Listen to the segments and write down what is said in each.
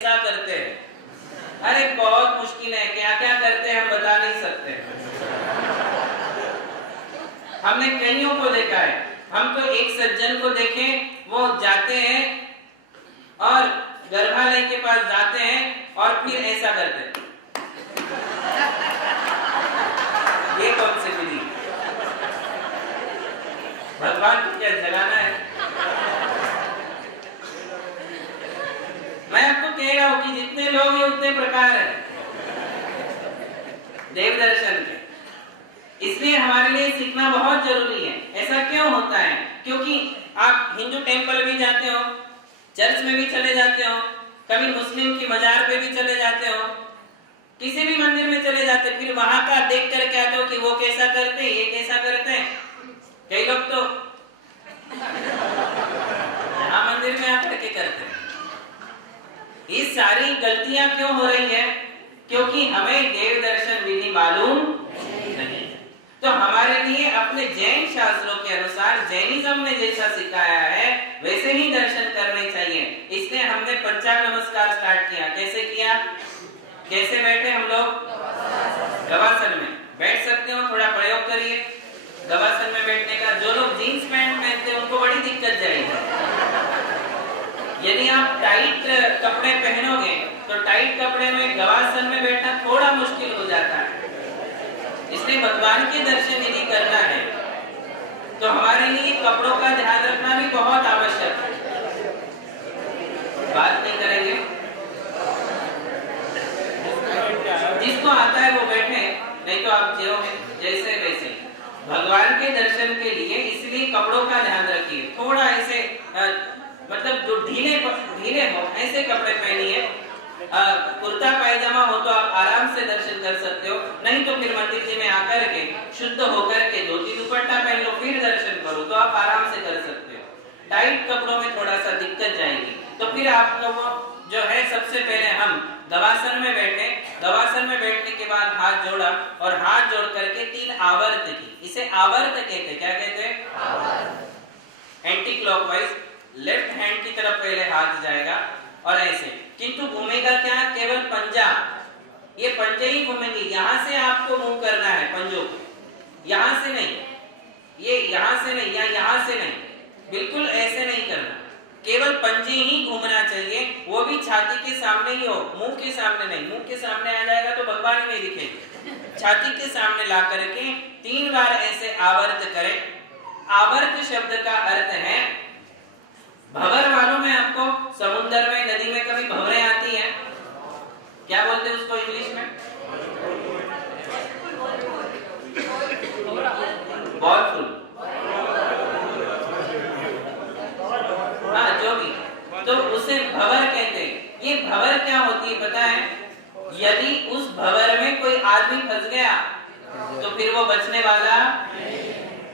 क्या करते हैं? अरे बहुत मुश्किल है, क्या क्या करते हैं हम बता नहीं सकते। हमने कईयों को देखा है। हम तो एक सज्जन को देखें, वो जाते हैं और गर्भालय के पास जाते हैं और फिर ऐसा करते हैं। ये कौन सी विधि? भगवान को क्या जगाना है? मैं आपको कह रहा हूं कि जितने लोग हैं उतने प्रकार हैं देव दर्शन के। इसलिए हमारे लिए सीखना बहुत जरूरी है। ऐसा क्यों होता है? क्योंकि आप हिंदू टेंपल भी जाते हो, चर्च में भी चले जाते हो, कभी मुस्लिम की मजार पे भी चले जाते हो, किसी भी मंदिर में चले जाते, फिर वहां का देख करके आते हो कि वो कैसा करते हैं, ये कैसा करते हैं। कई लोग तो यहाँ मंदिर में आकर के करते हैं। ये सारी गलतियां क्यों हो रही है? क्योंकि हमें देव दर्शन विधि मालूम नहीं। तो हमारे लिए अपने जैन शास्त्रों के अनुसार जैनिज्म ने जैसा सिखाया है वैसे ही दर्शन करने चाहिए। इसलिए हमने पंचांग नमस्कार स्टार्ट किया। कैसे किया? कैसे बैठे हम लोग? गवासन में बैठ सकते हो, थोड़ा प्रयोग करिए गवासन में बैठने का। जो लोग जीन्स पैंट पहनते हैं उनको बड़ी दिक्कत जाएगी। यदि आप टाइट कपड़े पहनोगे तो टाइट कपड़े में गवासन में बैठना थोड़ा मुश्किल हो जाता है। इसलिए भगवान के दर्शन यदि करना है तो हमारे लिए कपड़ों का ध्यान रखना भी बहुत आवश्यक है। बात नहीं करेंगे, जिसको आता है वो बैठे, नहीं तो आप जो जैसे वैसे। भगवान के दर्शन के लिए इसलिए कपड़ों का ध्यान रखिए। थोड़ा ऐसे मतलब जो ढीले हो ऐसे कपड़े पहनिए। कुर्ता पायजामा हो तो आप आराम से दर्शन कर सकते हो, नहीं तो फिर मंदिर जी में आकर के शुद्ध होकर के धोती दुपट्टा पहन लो, फिर दर्शन करो तो आप आराम से कर सकते हो। टाइट कपड़ों में थोड़ा सा दिक्कत जाएगी। तो फिर आप लोगों जो है, सबसे पहले हम गवासन में बैठे। गवासन में बैठने के बाद हाथ जोड़ा और हाथ जोड़ करके 3 आवर्त की। इसे आवर्त कहते हैं। क्या कहते हैं? एंटी क्लॉकवाइज लेफ्ट हैंड की तरफ पहले हाथ जाएगा और ऐसे, किंतु घूमेगा क्या? केवल पंजा। ये पंजे ही घूमेंगे। यहां से आपको मूव करना है पंजों को, यहां से नहीं, ये यहां से नहीं या यहां से नहीं, बिल्कुल ऐसे नहीं करना। केवल पंजे ही घूमना चाहिए, वो भी छाती के सामने ही हो, मुंह के सामने नहीं। मुंह के सामने आ जाएगा तो भगवान ही नहीं दिखेंगे। छाती के सामने ला करके 3 बार ऐसे आवर्त करें। आवर्त शब्द का अर्थ है भंवर। मालूम है आपको? समुद्र में, नदी में कभी भंवरें आती हैं, क्या बोलते हैं उसको इंग्लिश में? बॉलफुल। हाँ, जो भी, तो उसे भंवर कहते हैं। ये भंवर क्या होती है पता है? यदि उस भंवर में कोई आदमी फंस गया तो फिर वो बचने वाला।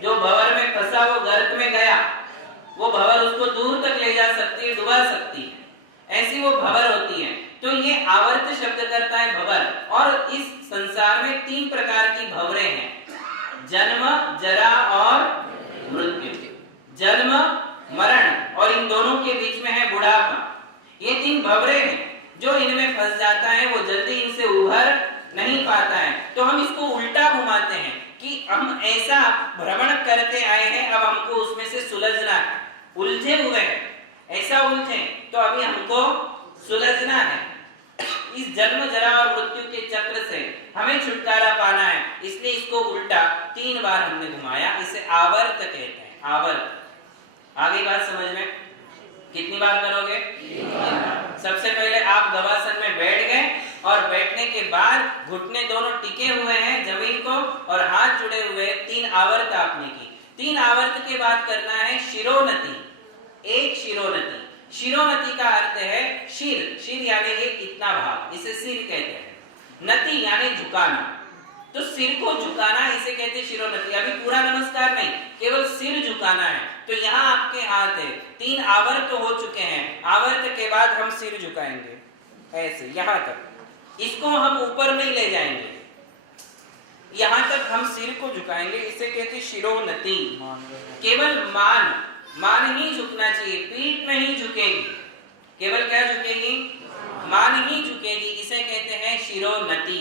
जो भंवर में फंसा वो गर्त में गया, वो भंवर उसको दूर तक ले जा सकती है, डुबा सकती है। ऐसी वो भंवर होती है। तो ये आवर्त शब्द करता है भंवर। और इस संसार में 3 प्रकार की भंवरें हैं, जन्म, जरा और मृत्यु। जन्म, मरण और इन दोनों के बीच में है बुढ़ापा। ये 3 भंवरें हैं। जो इनमें फंस जाता है वो जल्दी इनसे उभर नहीं पाता है। तो हम इसको उल्टा घुमाते हैं कि हम ऐसा भ्रमण करते आए हैं, अब हमको उसमें से सुलझना है। उलझे हुए हैं, ऐसा उलझे तो अभी हमको सुलझना है। इस जन्म, जरा और मृत्यु के चक्र से हमें छुटकारा पाना है। इसलिए इसको उल्टा 3 बार हमने घुमाया। इसे आवर्त कहते हैं। आवर्त। आगे बात समझ में? कितनी बार करोगे? 3 बार। सबसे पहले आप गवासन में बैठ गए और बैठने के बाद घुटने दोनों टिके हुए हैं जमीन को और हाथ जुड़े हुए। 3 आवर्त आपने की। 3 आवर्त के बाद करना है शिरोनति। एक शिरोनति। शिरोनति का अर्थ है शिर। शिर यानी ये इतना भाग, इसे सिर कहते हैं। नति यानी झुकाना, तो सिर को झुकाना इसे कहते हैं शिरोनति। अभी पूरा नमस्कार नहीं, केवल सिर झुकाना है। तो यहाँ आपके हाथ है। 3 आवर्त हो चुके हैं। आवर्त के बाद हम सिर झुकाएंगे ऐसे यहाँ तक। इसको हम ऊपर नहीं ले जाएंगे, यहाँ तक हम सिर को झुकाएंगे। इसे कहते हैं शिरोनति। केवल मान ही झुकना चाहिए, पीठ नहीं झुकेगी। केवल क्या झुकेगी? मान शिरोन्नति।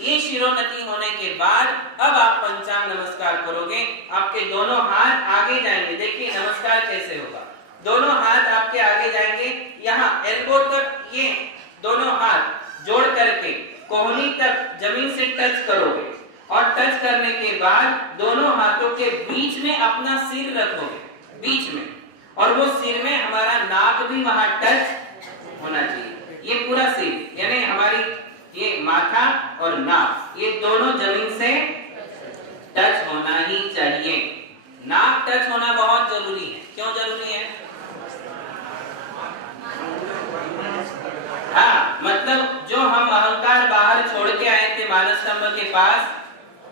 ये शिरोन्नति होने के बाद अब आप पंचांग नमस्कार करोगे। आपके दोनों हाथ आगे जाएंगे। देखिए नमस्कार कैसे होगा। दोनों हाथ आपके आगे जाएंगे, यहाँ एल्बो तक ये दोनों हाथ जोड़ करके कोहनी तक जमीन से टच करोगे और टच करने के बाद दोनों हाथों के बीच में अपना सिर रखोगे, बीच में, और वो सिर में हमारा नाक भी वहां टच होना चाहिए। ये पूरा सिर यानी हमारी ये माथा और नाक ये दोनों जमीन से टच होना ही चाहिए। नाक टच होना बहुत जरूरी है। क्यों जरूरी है? हाँ, मतलब जो हम अहंकार बाहर छोड़ के आए थे मानस स्तंभ के पास,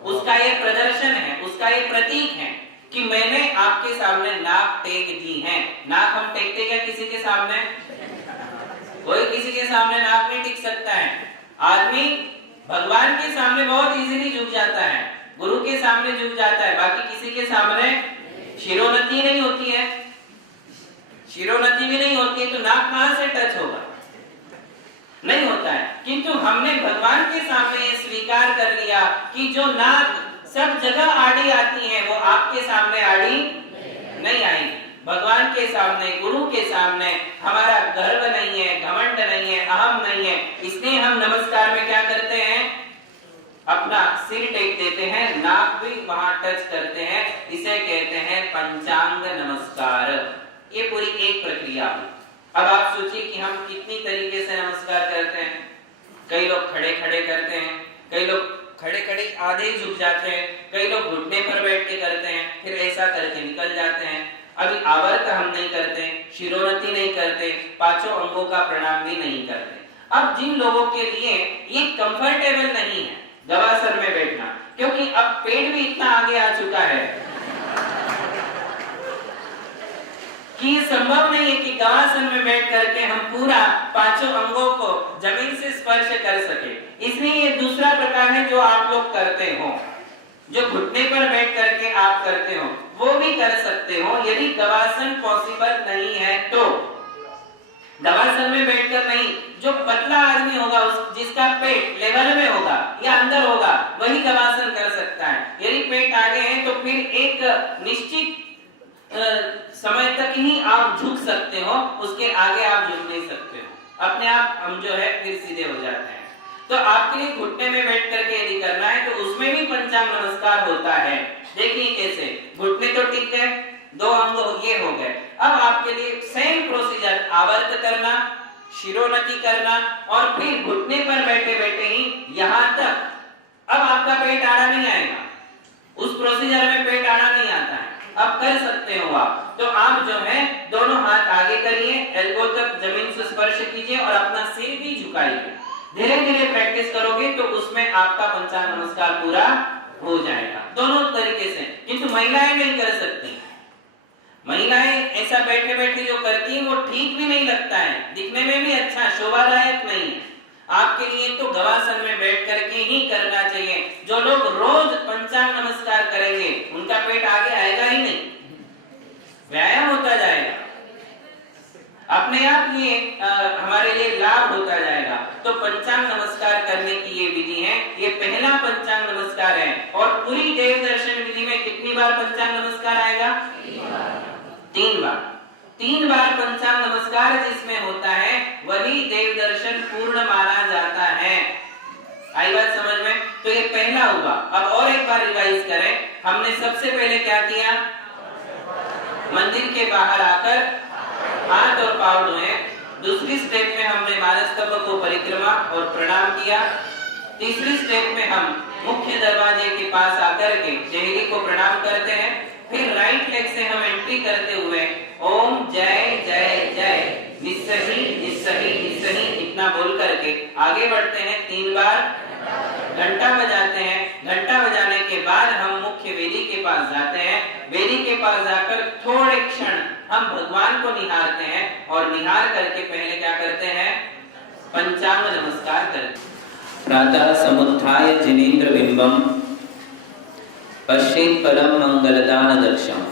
उसका ये प्रदर्शन है, उसका ये प्रतीक है कि मैंने आपके सामने नाक टेक दी है। नाक हम टेकते क्या किसी के सामने? कोई किसी के सामने नाक नहीं टिक सकता है। आदमी भगवान के सामने बहुत इजीली झुक जाता है, गुरु के सामने झुक जाता है, बाकी किसी के सामने शिरोन्नति नहीं होती है। शिरोन्नति भी नहीं होती है तो नाक कहां से टच होगा? नहीं होता है। किंतु हमने भगवान के सामने ये स्वीकार कर लिया कि जो नाक सब जगह आड़ी आती है वो आपके सामने आड़ी नहीं आएगी। भगवान के सामने, गुरु के सामने हमारा गर्व नहीं है, घमंड नहीं है, अहम नहीं है। इसलिए हम नमस्कार में क्या करते हैं? अपना सिर टेक देते हैं, नाक भी वहां टच करते हैं। इसे कहते हैं पंचांग नमस्कार। ये पूरी एक प्रक्रिया हुई। अब आप सोचिए कि हम कितनी तरीके से नमस्कार करते हैं। कई लोग खड़े खड़े करते हैं, कई लोग खड़े खड़े आधे ही झुक जाते हैं, कई लोग घुटने पर बैठ के करते हैं, फिर ऐसा करके निकल जाते हैं। अभी आवर्त हम नहीं करते, शिरोन्नति नहीं करते, पांचों अंगों का प्रणाम भी नहीं करते। अब जिन लोगों के लिए ये कंफर्टेबल नहीं है गवासन में बैठना, क्योंकि अब पेट भी इतना आगे आ चुका है कि ये संभव नहीं है कि गवासन में बैठ करके हम पूरा पांचों अंगों को जमीन से स्पर्श कर सके। इसलिए ये दूसरा प्रकार है जो आप लोग करते हो, जो घुटने पर बैठ करके आप करते हो, वो भी कर सकते हो यदि गवासन पॉसिबल नहीं है तो। गवासन में बैठकर नहीं, जो पतला आदमी होगा जिसका पेट लेवल में होगा या अंदर होगा वही गवासन कर सकता है। यदि पेट आगे है तो फिर एक निश्चित समय तक ही आप झुक सकते हो, उसके आगे आप झुक नहीं सकते हो। अपने आप हम जो है फिर सीधे हो जाते हैं। तो आपके लिए घुटने में बैठ करके यदि करना है तो उसमें भी पंचांग नमस्कार होता है। देखिए कैसे, घुटने तो टिक गए, दो अंग ये हो गए। अब आपके लिए सेम प्रोसीजर, आवर्त करना, शिरोन्नति करना और फिर घुटने पर बैठे बैठे ही यहाँ तक। अब आपका पेट आड़ा नहीं आएगा, उस प्रोसीजर में पेट आड़ा नहीं आता है। अब कर सकते हो आप, तो आप जो है दोनों हाथ आगे करिए, एल्बो तक जमीन से स्पर्श कीजिए और अपना सिर भी झुकाइए। धीरे धीरे प्रैक्टिस करोगे तो उसमें आपका पंचांग नमस्कार पूरा हो जाएगा, दोनों तरीके से। किंतु महिलाएं नहीं कर सकती। महिलाएं ऐसा बैठे बैठे जो करती हैं वो ठीक भी नहीं लगता है, दिखने में भी अच्छा, शोभादायक नहीं है। आपके लिए तो गवासन में बैठ करके ही करना चाहिए। जो लोग रोज पंचांग नमस्कार करेंगे उनका पेट आगे आएगा ही नहीं, व्यायाम होता जाएगा, अपने आप ये हमारे लिए लाभ होता जाएगा। तो पंचांग नमस्कार करने की ये विधि है, ये पहला पंचांग नमस्कार है। और पूरी देव दर्शन विधि में कितनी बार पंचांग नमस्कार आएगा? 3 बार। 3 बार पंचांग नमस्कार जिसमें होता है वही देव दर्शन पूर्ण माना जाता है। आई बात समझ में? तो ये पहला हुआ। अब और एक बार रिवाइज करें। हमने सबसे पहले क्या किया? मंदिर के बाहर आकर हाथ और पांव धोए। दूसरी स्टेप में हमने मानसस्तंभ को परिक्रमा और प्रणाम किया। तीसरी स्टेप में हम मुख्य दरवाजे के पास आकर के चेहरे को प्रणाम करते हैं। फिर राइट लेग से हम एंट्री करते हुए ओम जय जय जय निस्सही निस्सही निस्सही इतना बोल करके आगे बढ़ते हैं। 3 बार घंटा बजाते हैं। घंटा बजाने के बाद हम मुख्य वेदी के पास जाते हैं। वेदी के पास जाकर थोड़े क्षण हम भगवान को निहारते हैं और निहार करके पहले क्या करते हैं? पंचांग नमस्कार करते हैं। प्रातः समुत्थाय जिनेन्द्र बिंबम पश्येत् परम मंगलदान दर्शम।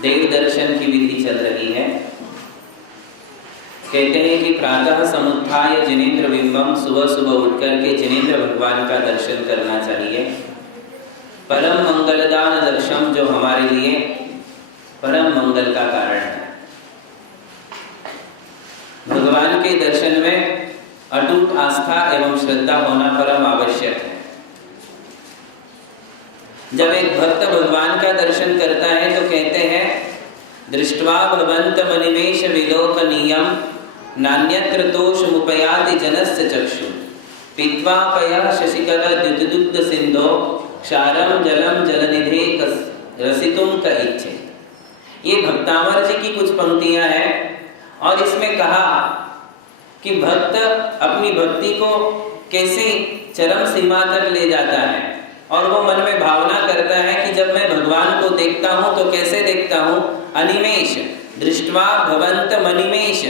देव दर्शन की विधि चल रही है। कहते हैं कि प्रातः समुत्थाय जिनेंद्र बिंबम, सुबह सुबह उठ करके जिनेंद्र भगवान का दर्शन करना चाहिए। परम मंगलदान दर्शन, जो हमारे लिए परम मंगल का कारण है। भगवान के दर्शन में अटूट आस्था एवं श्रद्धा होना परम आवश्यक है। जब एक भक्त भगवान का दर्शन करता है तो कहते हैं, दृष्ट्वा भवन्त मनिमेष विलोकनीयम नान्यत्र दोषमुपयाति जनस्य चक्षु पीत्वा पयः शशिकर द्युतिदुग्ध सिंधो क्षारम जलम जलनिधे रसितुम क इच्छे। ये भक्तामर जी की कुछ पंक्तियां हैं और इसमें कहा कि भक्त अपनी भक्ति को कैसे चरम सीमा तक ले जाता है और वो मन में भावना करता है कि जब मैं भगवान को देखता हूँ तो कैसे देखता हूँ, अनिमेष, दृष्ट्वा भवन्त मनिमेष,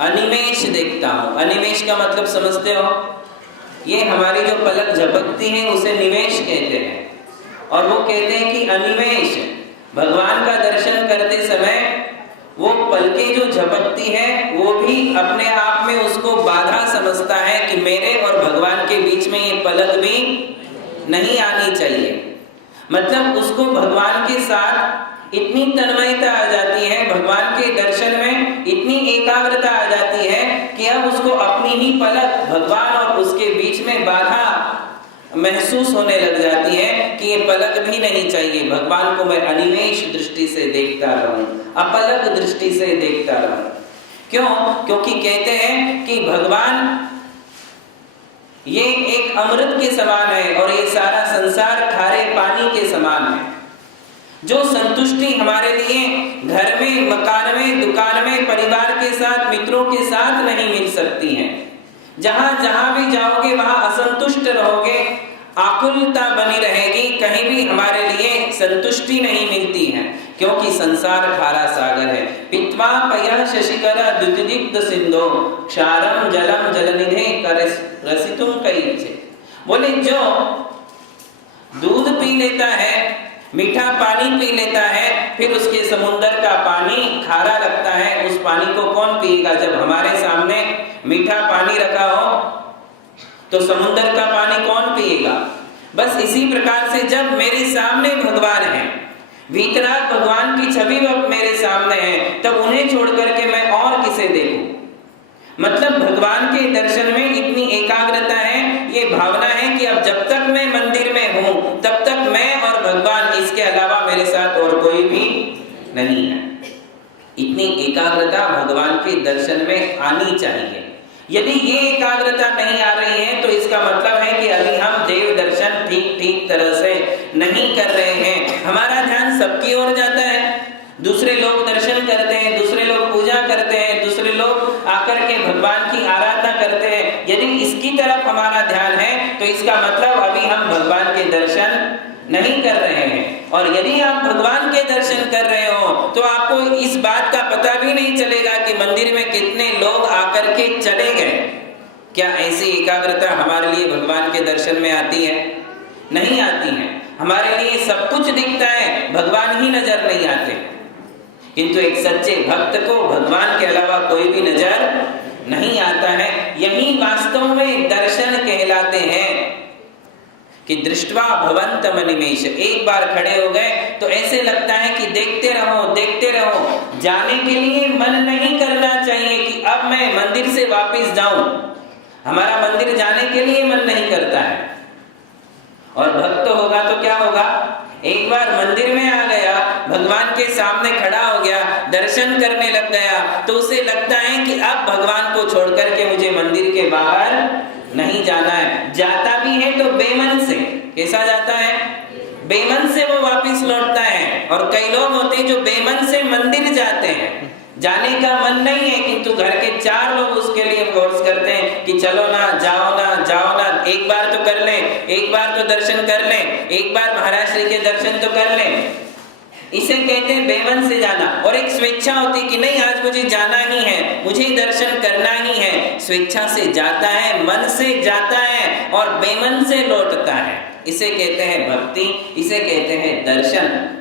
अनिमेष देखता हूँ। अनिमेष का मतलब समझते हो, ये हमारी जो पलक झपकती है उसे निमेष कहते हैं। और वो कहते हैं कि अनिमेष, भगवान का दर्शन करते समय वो पलकें जो झपकती है वो भी अपने आप में उसको बाधा समझता है कि मेरे और भगवान के बीच में ये पलक भी नहीं आनी चाहिए। मतलब उसको भगवान के साथ इतनी तन्मयता आ जाती है, भगवान के दर्शन में इतनी एकाग्रता आ जाती है कि अब उसको अपनी ही पलक भगवान और उसके बीच में बाधा महसूस होने लग जाती है कि ये पलक भी नहीं चाहिए, भगवान को मैं अनिमेष दृष्टि से देखता रहूं, अपलक दृष्टि से देखता रहूं। क्यों? क्योंकि कहते हैं कि भगवान ये एक अमृत के समान है और ये सारा संसार खारे पानी के समान है। जो संतुष्टि हमारे लिए घर में, मकान में, दुकान में, परिवार के साथ, मित्रों के साथ नहीं मिल सकती है। जहां भी जाओगे वहां असंतुष्ट रहोगे, आकुलता बनी रहेगी, कहीं भी हमारे लिए संतुष्टि नहीं मिलती है, क्योंकि संसार खारा सागर है। पित्वा पयः शशिकर द्युतिदुग्ध सिंधो क्षारम जलम जलनिधे रसितुम क इच्छे। बोले जो दूध पी लेता है, मीठा पानी पी लेता है, फिर उसके समुद्र का पानी खारा लगता है, उस पानी को कौन पिएगा? जब हमारे सामने मीठा पानी रखा हो तो समुद्र का पानी कौन पिएगा? बस इसी प्रकार से जब मेरे सामने भगवान है, भीतराग भगवान की छवि मेरे सामने है, तब उन्हें छोड़ करके मैं और किसे देखूं? मतलब भगवान के दर्शन में इतनी एकाग्रता है, ये भावना है कि अब जब तक मैं मंदिर में हूं तब तक मैं और भगवान, इसके अलावा मेरे साथ और कोई भी नहीं है। इतनी एकाग्रता भगवान के दर्शन में आनी चाहिए। यदि ये एकाग्रता नहीं आ रही है तो इसका मतलब है कि अभी हम देव दर्शन ठीक तरह से नहीं कर रहे हैं। हमारा ध्यान सबकी ओर जाता है, दूसरे लोग दर्शन करते हैं, दूसरे लोग पूजा करते हैं, दूसरे लोग आकर के भगवान की आराधना करते हैं। यदि इसकी तरफ हमारा ध्यान है तो इसका मतलब अभी हम भगवान के दर्शन नहीं कर रहे हैं। और यदि आप भगवान के दर्शन कर रहे हो तो आपको इस बात का पता भी नहीं चलेगा कि मंदिर में कितने लोग आकर के चले गए। क्या ऐसी एकाग्रता हमारे लिए भगवान के दर्शन में आती है? नहीं आती है। हमारे लिए सब कुछ दिखता है, भगवान ही नजर नहीं आते। किंतु एक सच्चे भक्त को भगवान के अलावा कोई भी नजर नहीं आता है। यही वास्तव में दर्शन कहलाते हैं कि दृष्ट्वा भवन्त मनिमेष। एक बार खड़े हो गए तो ऐसे लगता है कि देखते रहो। जाने के लिए मन नहीं करना चाहिए कि अब मैं मंदिर से वापस जाऊं। हमारा मंदिर जाने के लिए मन नहीं करता है। और भक्त होगा तो क्या होगा? एक बार मंदिर में आ गया, भगवान के सामने खड़ा हो गया, दर्शन करने लग गया, तो उसे लगता है कि अब भगवान को छोड़ करके मुझे मंदिर के बाहर नहीं जाना है। जाता भी है तो बेमन से। कैसा जाता है? बेमन से वो वापस लौटता है। और कई लोग होते हैं जो बेमन से मंदिर जाते हैं, जाने का मन नहीं है, किंतु घर के 4 लोग उसके लिए फोर्स करते हैं कि चलो ना, जाओ ना, एक बार तो कर ले, एक बार तो दर्शन कर ले, एक बार महाराज श्री के दर्शन तो कर ले। इसे कहते हैं बेमन से जाना। और एक स्वेच्छा होती कि नहीं, आज मुझे जाना ही है, मुझे दर्शन करना ही है। स्वेच्छा से जाता है, मन से जाता है और बेमन से लौटता है। इसे कहते हैं भक्ति, इसे कहते हैं दर्शन।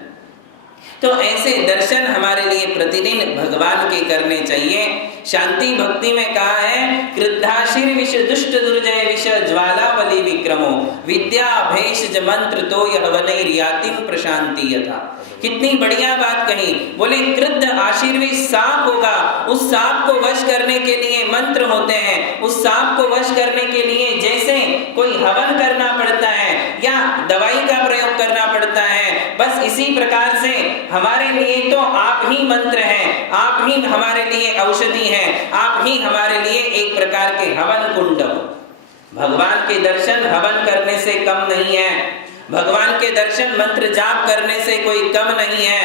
तो ऐसे दर्शन हमारे लिए प्रतिदिन भगवान के करने चाहिए। शांति भक्ति में कहा है, क्रुद्धाशिर विष दुष्ट दुर्जय विष ज्वालावली विक्रमो विद्या भेषज मंत्र तो यह वनैर्यातिम प्रशांति यथा। कितनी बढ़िया बात कही। बोले क्रुद्ध आशीर्विष सांप होगा, उस सांप को वश करने के लिए मंत्र होते हैं, उस सांप को वश करने के लिए जैसे कोई हवन करना पड़ता है या दवाई का प्रयोग करना पड़ता है, बस इसी प्रकार से हमारे लिए तो आप ही मंत्र हैं, आप ही हमारे लिए औषधि हैं, आप ही हमारे लिए एक प्रकार के हवन कुंड हो। भगवान के दर्शन हवन करने से कम नहीं है, भगवान के दर्शन मंत्र जाप करने से कोई कम नहीं है,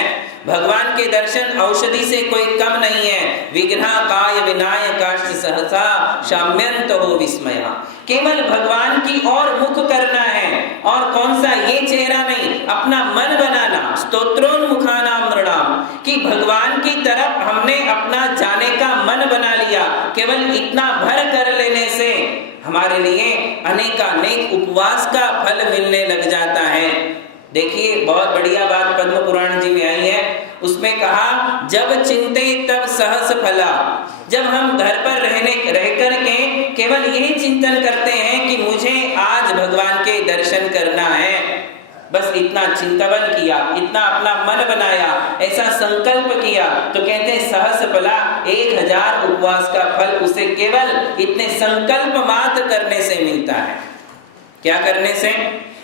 भगवान के दर्शन औषधि से कोई कम नहीं है। विघ्नाकाय विनायकाश्च सहसा शाम्यंत हो विस्मया। केवल भगवान की ओर मुख करना है, और कौन सा, ये चेहरा नहीं, अपना मन बनाना। स्तोत्रोन्मुखानां नृणाम, कि भगवान की तरफ हमने अपना जाने का मन बना लिया। केवल इतना भर कर लेने से हमारे लिए अनेकानेक उपवास का फल मिलने लग जाता है। देखिए बहुत बढ़िया बात पद्म पुराण जी में आई है, उसमें कहा जब चिंते तब सहस फला। जब हम घर पर रह करके केवल यही चिंतन करते हैं कि मुझे आज भगवान के दर्शन करना है, बस इतना चिंतन किया, इतना अपना मन बनाया, ऐसा संकल्प किया, तो कहते हैं सहस फला, 1000 उपवास का फल उसे केवल इतने संकल्प मात्र करने से मिलता है। क्या करने से?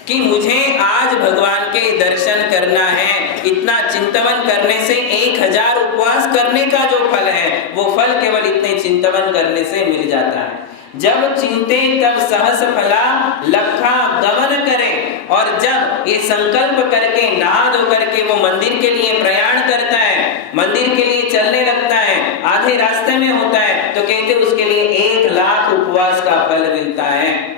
कि मुझे आज भगवान के दर्शन करना है, इतना चिंतन करने से 1000 उपवास करने का जो फल है वो फल केवल इतने चिंतन करने से मिल जाता है। जब चिंते तब सहस फला लखा गमन करे, और जब ये संकल्प करके नहा धो करके वो मंदिर के लिए प्रयाण करता है, मंदिर के लिए चलने लगता है, आधे रास्ते में होता है, तो कहते उसके लिए 1 लाख उपवास का फल मिलता है।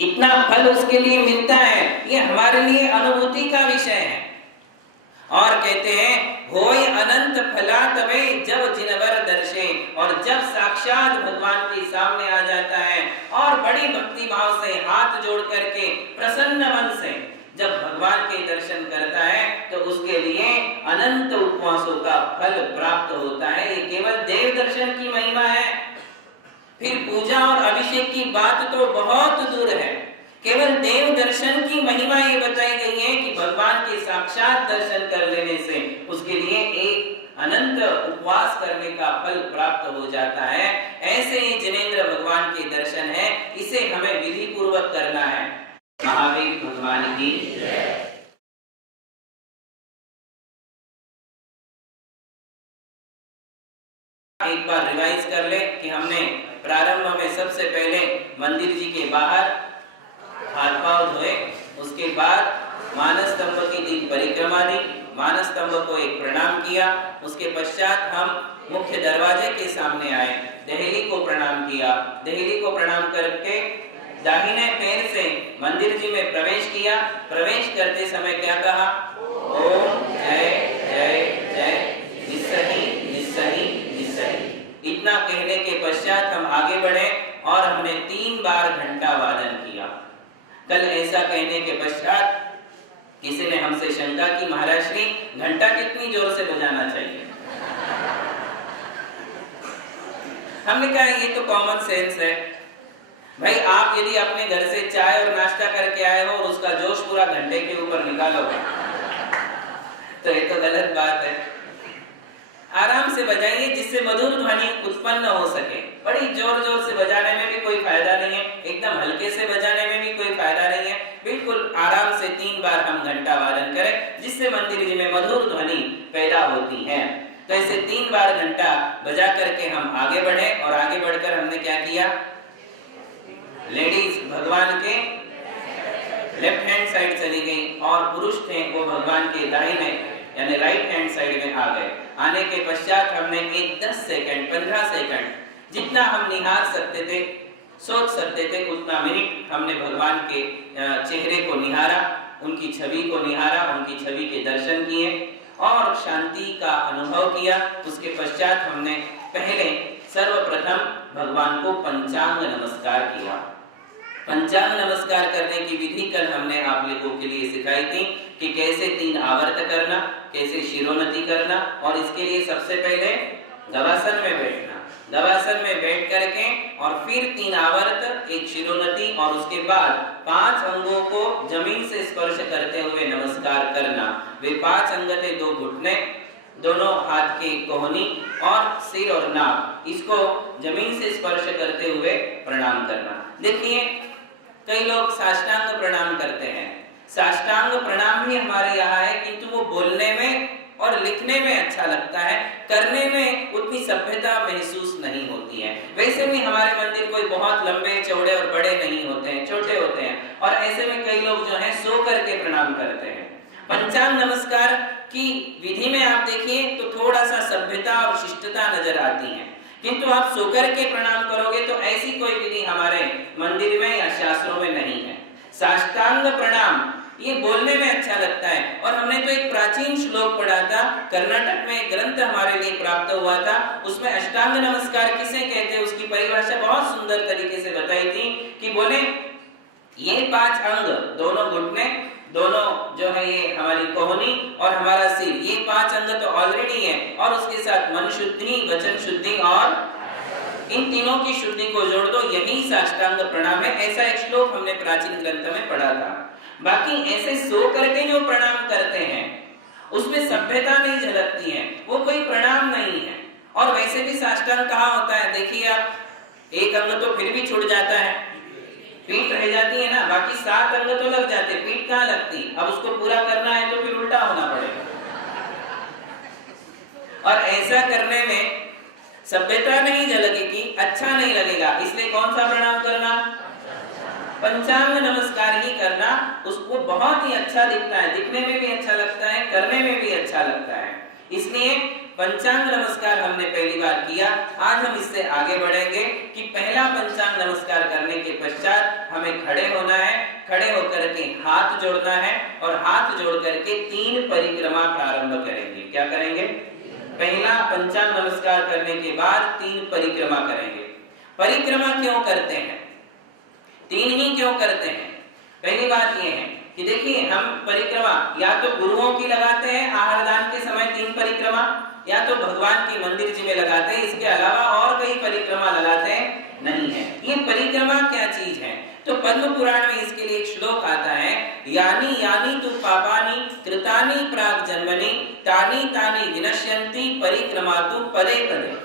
इतना फल उसके लिए मिलता है, ये हमारे लिए अनुभूति का विषय है। और कहते हैं होय अनंत फला तवे जब जिनवर दर्शे, और जब साक्षात भगवान के सामने आ जाता है और बड़ी भक्ति भाव से हाथ जोड़ करके प्रसन्न मन से जब भगवान के दर्शन करता है, तो उसके लिए अनंत उपवासों का फल प्राप्त होता है। ये केवल देव दर्शन की महिमा है। फिर पूजा और अभिषेक की बात तो बहुत दूर है, केवल देव दर्शन की महिमा ये बताई गई है कि भगवान के साक्षात दर्शन कर लेने से उसके लिए एक अनंत उपवास करने का फल प्राप्त हो जाता है। ऐसे ही जिनेंद्र भगवान के दर्शन है, इसे हमें विधि पूर्वक करना है। महावीर भगवान की एक बार रिवाइज कर ले कि हमने प्रारंभ में सबसे पहले मंदिर जी के बाहर हाथ पांव धोए, उसके बाद मानस स्तंभ की 3 परिक्रमा दी, मानस स्तंभ को एक प्रणाम किया, उसके पश्चात हम मुख्य दरवाजे के सामने आए, देहली को प्रणाम किया, देहली को प्रणाम करके दाहिने पैर से मंदिर जी में प्रवेश किया। प्रवेश करते समय क्या कहा? ओम जय जय जय निस्सही निस्सही निस्सही। इतना कहने के पश्चात हम आगे बढ़े और हमने 3 बार घंटा वादन किया। कल ऐसा कहने के पश्चात किसी ने हमसे शंका की, महाराज श्री घंटा कितनी जोर से बजाना चाहिए? हमने कहा ये तो कॉमन सेंस है भाई, आप यदि अपने घर से चाय और नाश्ता करके आए हो और उसका जोश पूरा घंटे के ऊपर निकालोगे तो ये तो गलत बात है। आराम से बजाइए जिससे मधुर ध्वनि उत्पन्न हो सके। बड़ी जोर जोर से बजाने में भी कोई फायदा नहीं है, एकदम हल्के से बजाने में भी कोई फायदा नहीं है। बिल्कुल आराम से 3 बार हम घंटा वादन करें जिससे मंदिर जी में मधुर ध्वनि पैदा होती है। तो ऐसे 3 बार घंटा बजा करके हम आगे बढ़े और आगे बढ़कर हमने क्या किया? लेडीज भगवान के लेफ्ट हैंड साइड चली गई और पुरुष थे वो भगवान के दाहिने यानी राइट हैंड साइड में आ गए। आने के पश्चात हमने एक 10 सेकंड 15 सेकंड जितना हम निहार सकते थे, सोच सकते थे, उतना मिनट हमने भगवान के चेहरे को निहारा, उनकी छवि को निहारा, उनकी छवि के दर्शन किए और शांति का अनुभव किया। उसके पश्चात हमने पहले सर्वप्रथम भगवान को पंचांग नमस्कार किया। पंचांग नमस्कार करने की विधि कल हमने आप लोगों के लिए सिखाई थी कि कैसे 3 आवर्त करना, कैसे शिरोन्नति करना और इसके लिए सबसे पहले गवासन में बैठना। गवासन में बैठ करके और फिर 3 आवर्त, एक शिरोन्नति और उसके बाद 5 अंगों को जमीन से स्पर्श करते हुए नमस्कार करना। वे 5 अंग थे, 2 घुटने, दोनों हाथ की कोहनी और सिर और नाक, इसको जमीन से स्पर्श करते हुए प्रणाम करना। देखिए कई लोग साष्टांग प्रणाम करते हैं। साष्टांग प्रणाम भी हमारे यहाँ है, किंतु वो बोलने में और लिखने में अच्छा लगता है, करने में उतनी सभ्यता महसूस नहीं होती है। वैसे भी हमारे मंदिर कोई बहुत लंबे चौड़े और बड़े नहीं होते हैं, छोटे होते हैं, और ऐसे में कई लोग जो है सो करके प्रणाम करते हैं। पंचांग नमस्कार की विधि में आप देखिए तो थोड़ा सा सभ्यता और शिष्टता नजर आती है, किंतु आप सो करके प्रणाम करोगे तो ऐसी कोई विधि हमारे मंदिर में या शास्त्रों में नहीं है। साष्टांग प्रणाम ये बोलने में अच्छा लगता है, और हमने तो एक प्राचीन श्लोक पढ़ा था, कर्नाटक में एक ग्रंथ हमारे लिए प्राप्त हुआ था, उसमें अष्टांग नमस्कार किसे कहते हैं उसकी परिभाषा बहुत सुंदर तरीके से बताई थी कि बोले ये 5 अंग, दोनों घुटने, दोनों जो है ये हमारी कोहनी और हमारा सिर, ये 5 अंग तो ऑलरेडी है, और उसके साथ मन शुद्धि, वचन शुद्धि और इन तीनों की शुद्धि को जोड़ दो, यही साष्टांग प्रणाम है। ऐसा एक श्लोक हमने प्राचीन ग्रंथ में पढ़ा था। बाकी ऐसे सो करके जो प्रणाम करते हैं उसमें सभ्यता नहीं झलकती है, वो कोई प्रणाम नहीं है। और वैसे भी साष्टांग कहाँ होता है, देखिए आप, एक अंग तो फिर भी छूट जाता है, पीठ रह जाती है ना, बाकी 7 अंग तो लग जाते, पीठ कहाँ लगती। अब उसको पूरा करना है तो फिर उल्टा होना पड़ेगा, और ऐसा करने में सभ्यता नहीं झलकेगी, अच्छा नहीं लगेगा। इसलिए कौन सा प्रणाम करना, पंचांग नमस्कार ही करना, उसको बहुत ही अच्छा दिखता है, दिखने में भी अच्छा लगता है, करने में भी अच्छा लगता है। इसलिए पंचांग नमस्कार हमने पहली बार किया। आज हम इससे आगे बढ़ेंगे कि पहला पंचांग नमस्कार करने के पश्चात हमें खड़े होना है, खड़े होकर के हाथ जोड़ना है, और हाथ जोड़ करके 3 परिक्रमा प्रारंभ करेंगे। क्या करेंगे, पहला पंचांग नमस्कार करने के बाद 3 परिक्रमा करेंगे। परिक्रमा क्यों करते हैं, 3 ही क्यों करते हैं? पहली बात यह है कि देखिए हम परिक्रमा या तो गुरुओं की लगाते हैं आहारदान के समय 3 परिक्रमा, या तो भगवान की मंदिर जी में लगाते हैं, इसके अलावा और कई परिक्रमा लगाते हैं नहीं है। ये परिक्रमा क्या चीज है, तो पद्म पुराण में इसके लिए एक श्लोक आता है, यानी यानी तु पापानि कृतानि प्राग जन्मनि तानि तानि विनश्यन्ति परिक्रमातु पदे पदे।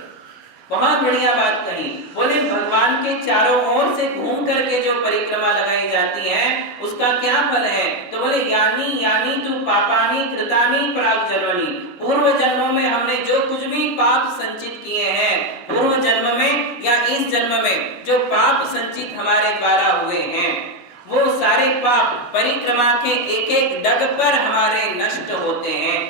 बहुत बढ़िया बात कही, बोले भगवान के चारों ओर से घूम करके जो परिक्रमा लगाई जाती है उसका क्या फल है, तो बोले यानी यानी तु पापानि कृतानि प्राग जन्मनि, पूर्व जन्मों में हमने जो कुछ भी पाप संचित किए हैं, पूर्व जन्म में या इस जन्म में जो पाप संचित हमारे द्वारा हुए हैं, वो सारे पाप परिक्रमा के एक एक डग पर हमारे नष्ट होते हैं।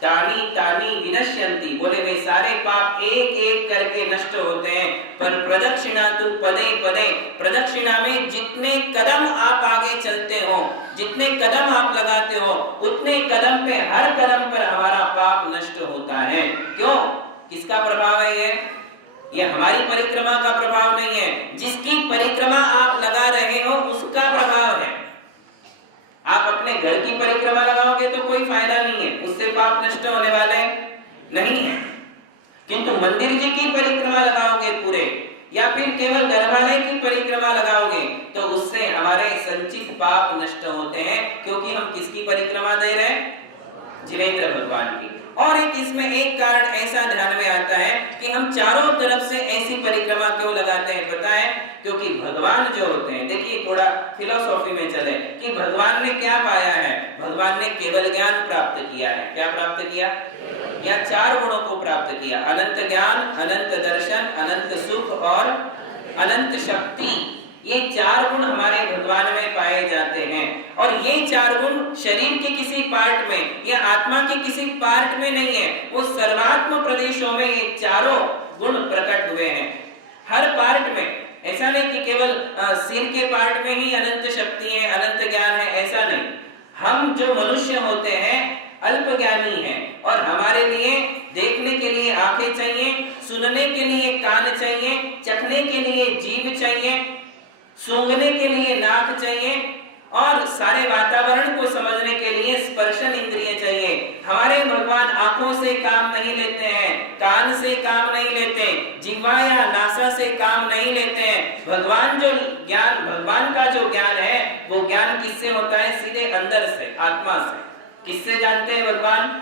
तानी तानी विनश्यन्ति, बोले वे सारे पाप एक एक करके नष्ट होते हैं। पर प्रदक्षिणा तु पदे पदे, प्रदक्षिणा में जितने कदम आप आगे चलते हो, जितने कदम आप लगाते हो, उतने कदम पे, हर कदम पर हमारा पाप नष्ट होता है। क्यों, किसका प्रभाव है ये हमारी परिक्रमा का प्रभाव नहीं है, जिसकी परिक्रमा आप लगा रहे हो उसका प्रभाव है। आप अपने घर की परिक्रमा लगाओगे तो कोई फायदा नहीं है, उससे पाप नष्ट होने वाले नहीं है, किंतु मंदिर जी की परिक्रमा लगाओगे पूरे, या फिर केवल गर्भालय की परिक्रमा लगाओगे तो उससे हमारे संचित पाप नष्ट होते हैं। क्योंकि हम किसकी परिक्रमा दे रहे हैं, जिनेंद्र भगवान की। और एक इसमें एक कारण ऐसा ध्यान में आता है कि हम चारों तरफ से ऐसी परिक्रमा क्यों लगाते हैं, पता है, क्योंकि भगवान जो होते हैं, देखिए थोड़ा फिलोसॉफी में चले कि भगवान ने क्या पाया है, भगवान ने केवल ज्ञान प्राप्त किया है। क्या प्राप्त किया, या 4 गुणों को प्राप्त किया, अनंत ज्ञान, अनंत दर्शन, अनंत सुख और अनंत शक्ति। ये 4 गुण हमारे भगवान में पाए जाते हैं, और ये 4 गुण शरीर के किसी पार्ट में या आत्मा के किसी पार्ट में नहीं है, वो सर्वात्म प्रदेशों में ये चारों गुण प्रकट हुए हैं, हर पार्ट में। ऐसा नहीं कि केवल सिर के पार्ट में ही अनंत शक्ति है, अनंत ज्ञान है, ऐसा नहीं। हम जो मनुष्य होते हैं अल्प ज्ञानी हैं, और हमारे लिए देखने के लिए आंखें चाहिए, सुनने के लिए कान चाहिए, चखने के लिए जीभ चाहिए, सूंघने के लिए नाक चाहिए, और सारे वातावरण को समझने के लिए स्पर्शन इंद्रिय चाहिए। हमारे भगवान आंखों से काम नहीं लेते हैं, कान से काम नहीं लेते, जिह्वा या नासा से काम नहीं लेते हैं। भगवान जो ज्ञान, भगवान का जो ज्ञान है वो ज्ञान किससे होता है? सीधे अंदर से, आत्मा से। किससे जानते हैं भगवान?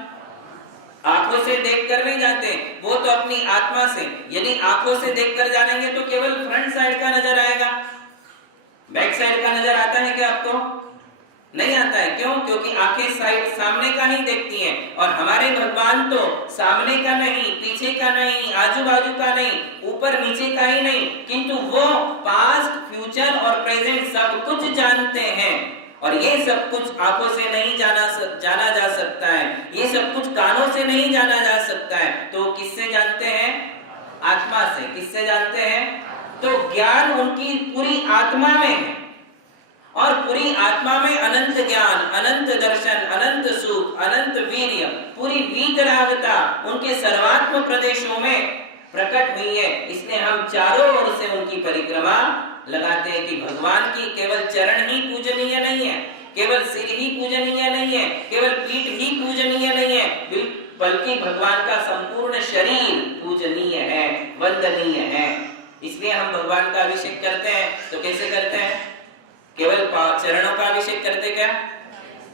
आंखों से देखकर नहीं जानते, वो तो अपनी आत्मा से। यदि आंखों से देखकर जानेंगे तो केवल फ्रंट साइड का नजर आएगा, बैक साइड का नजर आता है क्या आपको? नहीं आता है। क्यों? क्योंकि आंखें साइड सामने का ही देखती हैं। और हमारे भगवान तो सामने का नहीं, पीछे का नहीं, आजू बाजू का नहीं, ऊपर नीचे का ही नहीं, किंतु वो पास्ट, फ्यूचर और प्रेजेंट सब कुछ जानते हैं। और ये सब कुछ आंखों से नहीं जाना जा सकता है, ये सब कुछ कानों से नहीं जाना जा सकता है। तो किससे जानते हैं? आत्मा से। किससे जानते हैं? तो ज्ञान उनकी पूरी आत्मा में है, और पूरी आत्मा में अनंत ज्ञान, अनंत दर्शन, अनंत सुख, अनंत वीर्य, पूरी वीतरागता उनके सर्वात्म प्रदेशों में प्रकट हुई है। इसलिए हम चारों ओर से उनकी परिक्रमा लगाते हैं कि भगवान की केवल चरण ही पूजनीय नहीं है, केवल सिर ही पूजनीय नहीं है, केवल पीठ ही पूजनीय नहीं है, बल्कि भगवान का संपूर्ण शरीर पूजनीय है, वंदनीय है। इसलिए हम भगवान का अभिषेक करते हैं। तो कैसे करते हैं? केवल चरणों का अभिषेक करते क्या?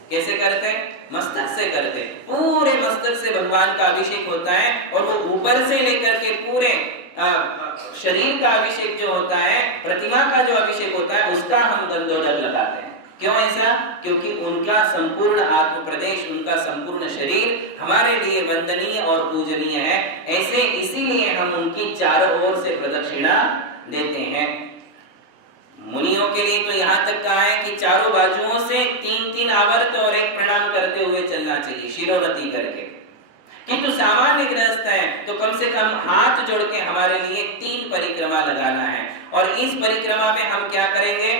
कैसे करते हैं? मस्तक से करते। पूरे मस्तक से भगवान का अभिषेक होता है, और वो ऊपर से लेकर के पूरे शरीर का अभिषेक जो होता है, प्रतिमा का जो अभिषेक होता है, उसका हम गंधोदक लगाते हैं। क्यों ऐसा? क्योंकि उनका संपूर्ण आत्म प्रदेश, उनका संपूर्ण शरीर हमारे लिए वंदनीय और पूजनीय है। ऐसे इसीलिए हम उनकी चारों ओर से प्रदक्षिणा देते हैं। मुनियों के लिए तो यहाँ तक कहा है कि चारों बाजुओं से 3-3 आवर्त और एक प्रणाम करते हुए चलना चाहिए, शिरोन्नति करके। किंतु सामान्य गृहस्थ है तो कम से कम हाथ जोड़ के हमारे लिए 3 परिक्रमा लगाना है। और इस परिक्रमा में हम क्या करेंगे?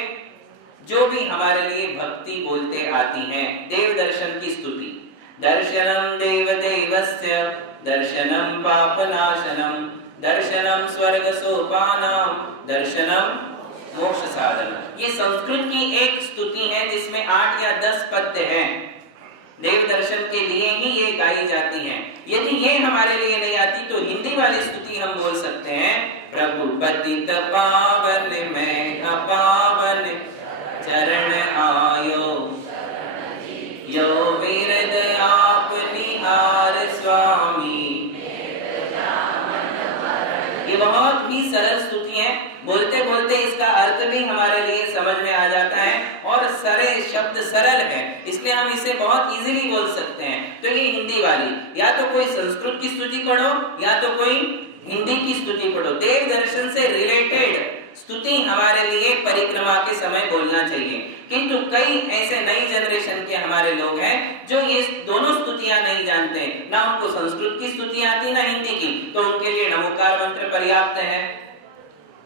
जो भी हमारे लिए भक्ति बोलते आती हैं, देव दर्शन की स्तुति। दर्शनम देव देवस्य दर्शनम पापनाशनम दर्शनम स्वर्ग सोपानम दर्शनम मोक्ष साधन। ये संस्कृत की एक स्तुति है जिसमें 8 या 10 पद्य हैं। देव दर्शन के लिए ही ये गाई जाती हैं। यदि ये हमारे लिए नहीं आती तो हिंदी वाली स्तुति हम बोल सकते हैं। प्रभु पतित पावन में अपावन चरण आयो, यो विरद आप निहार स्वामी। ये बहुत ही सरल स्तुति है। बोलते बोलते इसका अर्थ भी हमारे लिए समझ में आ जाता है, और सारे शब्द सरल है, इसलिए हम इसे बहुत इजीली बोल सकते हैं। तो ये हिंदी वाली, या तो कोई संस्कृत की स्तुति पढ़ो या तो कोई हिंदी की स्तुति पढ़ो। देव दर्शन से रिलेटेड स्तुति हमारे लिए परिक्रमा के समय बोलना चाहिए। किंतु कई ऐसे नई जनरेशन के हमारे लोग हैं जो ये दोनों स्तुतियां नहीं जानते, ना उनको संस्कृत की स्तुति आती ना हिंदी की। तो उनके लिए नमोकार मंत्र पर्याप्त है।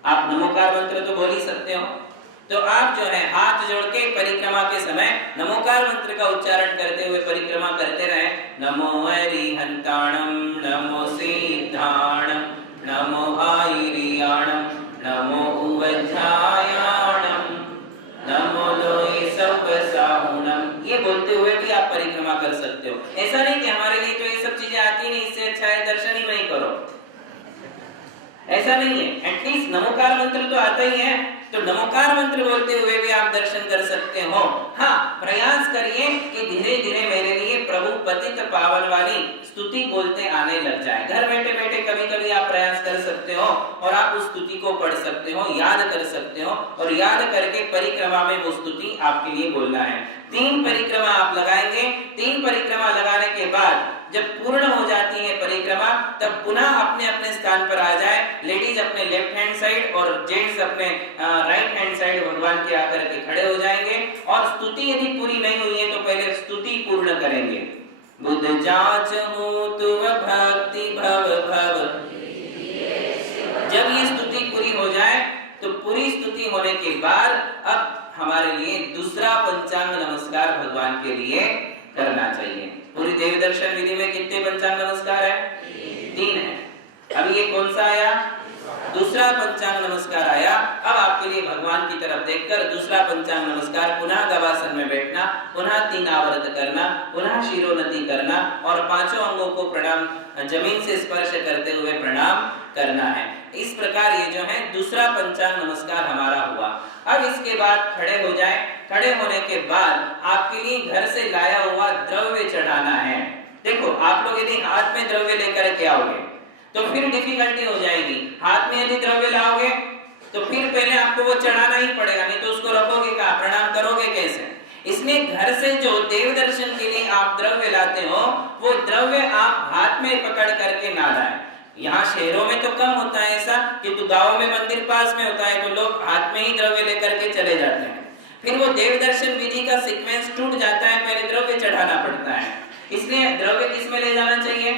आप नमोकार मंत्र तो बोल ही सकते हो। तो आप जो है हाथ जोड़ के परिक्रमा के समय नमोकार मंत्र का उच्चारण करते हुए परिक्रमा करते रहे। नमो हरिहंताणम नमो सिद्धाणम नमो आयरियाणम नमो उवध्यायाणम नमो लोई सव्वसाहुणम। ये बोलते हुए भी आप परिक्रमा कर सकते हो। ऐसा नहीं कि हमारे लिए तो ये सब चीजें आती नहीं, इससे अच्छा है दर्शन ही नहीं करो, ऐसा नहीं है। एटलीस्ट नमोकार मंत्र तो आता ही है, तो नमोकार मंत्र बोलते हुए भी आप दर्शन कर सकते हो। हाँ, प्रयास करिए कि धीरे धीरे मेरे लिए प्रभु पतित पावन वाली स्तुति बोलते आने लग जाए। घर बैठे बैठे कभी कभी आप प्रयास कर सकते हो और आप उस स्तुति को पढ़ सकते हो, याद कर सकते हो, और याद करके परिक्रमा में वो स्तुति आपके लिए बोलना है। 3 परिक्रमा आप लगाएंगे। 3 परिक्रमा लगाने के बाद जब पूर्ण हो जाती है परिक्रमा, तब पुनः अपने अपने स्थान पर आ जाए। लेडीज अपने लेफ्ट हैंड साइड और जेंट्स अपने राइट हैंड साइड भगवान के आकर के खड़े हो जाएंगे। और स्तुति यदि पूरी नहीं हुई है तो पहले स्तुति पूर्ण करेंगे। बुद्ध जांच तु भक्ति भव भव। जब ये स्तुति पूरी हो जाए तो पूरी स्तुति होने के बाद अब हमारे लिए दूसरा पंचांग नमस्कार भगवान के लिए करना चाहिए। पूरी देव दर्शन विधि में कितने पंचांग नमस्कार है? 3 है। अब ये कौन सा आया? दूसरा पंचांग नमस्कार आया। अब आपके लिए भगवान की तरफ तरफ देखकर दूसरा पंचांग नमस्कार, पुनः गवासन में बैठना, पुनः 3 आवर्त करना, पुनः शिरोन्नति करना और 5 अंगों को प्रणाम जमीन से स्पर्श करते हुए प्रणाम करना है। इस प्रकार ये जो है दूसरा पंचांग नमस्कार हमारा हुआ। अब इसके बाद खड़े हो जाए। खड़े होने के बाद आपके लिए घर से लाया हुआ द्रव्य चढ़ाना है। देखो, आप लोग यदि हाथ में द्रव्य लेकर के आओगे तो फिर डिफिकल्टी हो जाएगी। हाथ में यदि द्रव्य लाओगे तो फिर पहले आपको वो चढ़ाना ही पड़ेगा, नहीं तो उसको रखोगे कहाँ, प्रणाम करोगे कैसे? इसलिए घर से जो देव दर्शन के लिए आप द्रव्य लाते हो वो द्रव्य आप हाथ में पकड़ करके ना लाएं। यहाँ शहरों में तो कम होता है ऐसा, किंतु गाँव में मंदिर पास में होता है तो लोग हाथ में ही द्रव्य लेकर के चले जाते हैं। फिर वो देव दर्शन विधि का सीक्वेंस टूट जाता है, पहले द्रव्य चढ़ाना पड़ता है। इसलिए द्रव्य किस में ले जाना चाहिए?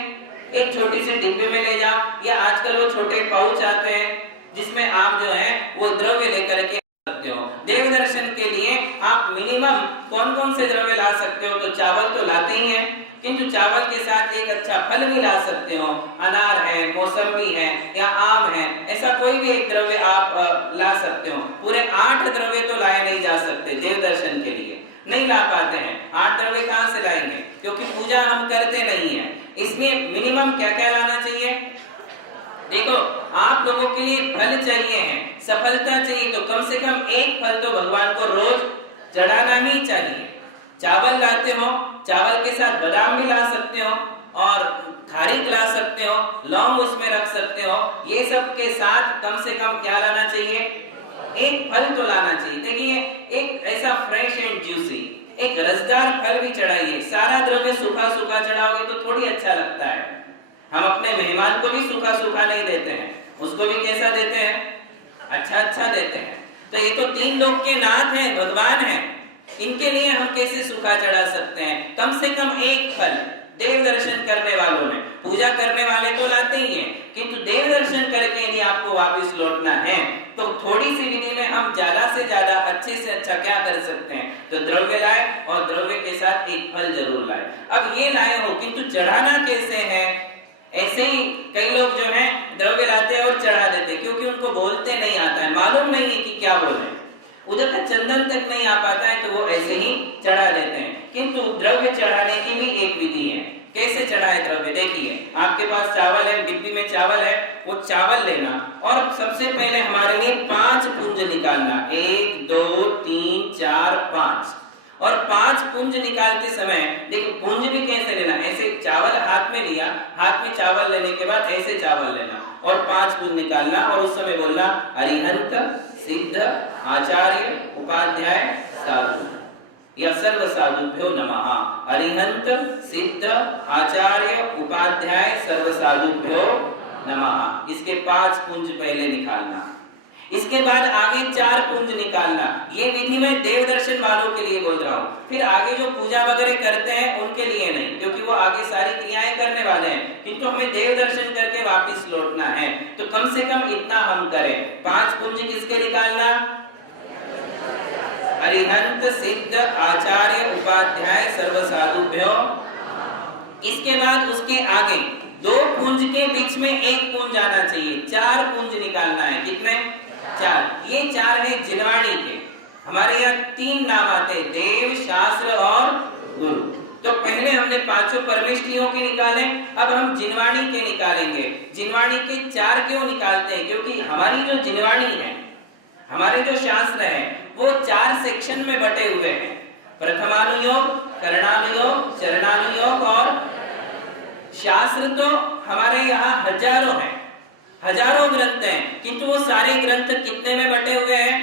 एक छोटी सी डिब्बे में ले जाओ, या आजकल वो छोटे पाउच आते हैं जिसमें आप जो है वो द्रव्य लेकर के सकते हो। देव दर्शन के लिए आप मिनिमम कौन कौन से द्रव्य ला सकते हो? तो चावल तो लाते ही हैं, किंतु चावल के साथ एक अच्छा फल भी ला सकते हो। अनार है, मौसम्बी है या आम है, ऐसा कोई भी एक द्रव्य आप ला सकते हो। पूरे 8 द्रव्य तो लाए नहीं जा सकते देव दर्शन के लिए, नहीं ला पाते हैं। 8 द्रव्य कहाँ से लाएंगे? क्योंकि पूजा हम करते नहीं है। इसलिए मिनिमम क्या क्या लाना चाहिए? देखो, आप लोगों के लिए फल चाहिए है, सफलता चाहिए, तो कम से कम एक फल तो भगवान को रोज चढ़ाना ही चाहिए। चावल लाते हो, चावल के साथ बादाम भी ला सकते हो और खारीक ला सकते हो, लौंग उसमें रख सकते हो। ये सब के साथ कम से कम क्या लाना चाहिए? एक फल तो लाना चाहिए। देखिए, एक ऐसा फ्रेश एंड जूसी एक रसदार फल भी चढ़ाइए। सारा द्रव्य सूखा सूखा चढ़ाओगे तो थोड़ी अच्छा लगता है। हम अपने मेहमान को भी सूखा सूखा नहीं देते हैं, उसको भी कैसा देते हैं? अच्छा अच्छा देते हैं। तो ये तो 3 लोग के नाथ हैं, भगवान हैं, इनके लिए हम कैसे सूखा चढ़ा सकते हैं? कम से कम एक फल देव दर्शन करने वालों में, पूजा करने वाले तो लाते ही हैं, किंतु देव दर्शन करके यदि आपको वापस लौटना है तो थोड़ी सी विधि में हम ज्यादा से ज्यादा अच्छे से अच्छा क्या कर सकते हैं? तो द्रव्य लाए और द्रव्य के साथ एक फल जरूर लाए। अब ये लाए हो, किंतु चढ़ाना कैसे है? ऐसे ही कई लोग जो है द्रव्य लाते हैं और चढ़ा देते, क्योंकि उनको बोलते नहीं आता है, मालूम नहीं है कि क्या बोले, उधर तक चंदन तक नहीं आ पाता है, तो वो ऐसे ही चढ़ा देते हैं। किंतु द्रव्य चढ़ाने की भी एक विधि है। कैसे चढ़ाए द्रव्य? देखिए, आपके पास चावल है, डिब्बी में चावल है, वो चावल लेना और सबसे पहले हमारे लिए 5 पुंज निकालना। 1 2 3 4 5 और 5 पुंज निकालते समय देखिए, पुंज भी कैसे लेना? ऐसे चावल हाथ में लिया, हाथ में चावल लेने के बाद ऐसे चावल लेना और 5 पुंज निकालना और उस समय बोलना अरिहंत सिद्ध आचार्य उपाध्याय साधु या सर्व साधुभ्यो नमः। अरिहंत सिद्ध आचार्य उपाध्याय सर्व साधुभ्यो नमः। इसके 5 पुंज पहले निकालना। इसके बाद आगे 4 पुंज निकालना। ये विधि मैं देव दर्शन वालों के लिए बोल रहा हूँ। फिर आगे जो पूजा वगैरह करते हैं उनके लिए नहीं, क्योंकि वो आगे सारी क्रियाएं करने वाले हैं, किंतु हमें देव दर्शन करके वापस लौटना है, तो कम से कम इतना हम करें। 5 पुंज किसके निकालना? अरिहंत सिद्ध आचार्य उपाध्याय सर्व साधुभ्यो। इसके बाद उसके आगे 2 पुंज के बीच में 1 पुंज आना चाहिए। 4 पुंज निकालना है। कितने? 4। ये 4 है जिनवाणी के। हमारे यहाँ 3 नाम आते हैं, देव, शास्त्र और गुरु। तो पहले हमने 5 परमेष्ठियों के निकाले, अब हम जिनवाणी के निकालेंगे। जिनवाणी के 4 क्यों निकालते हैं? क्योंकि हमारी जो जिनवाणी है, हमारे जो शास्त्र है, वो 4 सेक्शन में बटे हुए हैं। प्रथमानुयोग, करणानुयोग, चरणानुयोग और शास्त्र। तो हमारे यहाँ हजारों हैं, हजारों ग्रंथ हैं, किंतु वो सारे ग्रंथ कितने में बटे हुए हैं?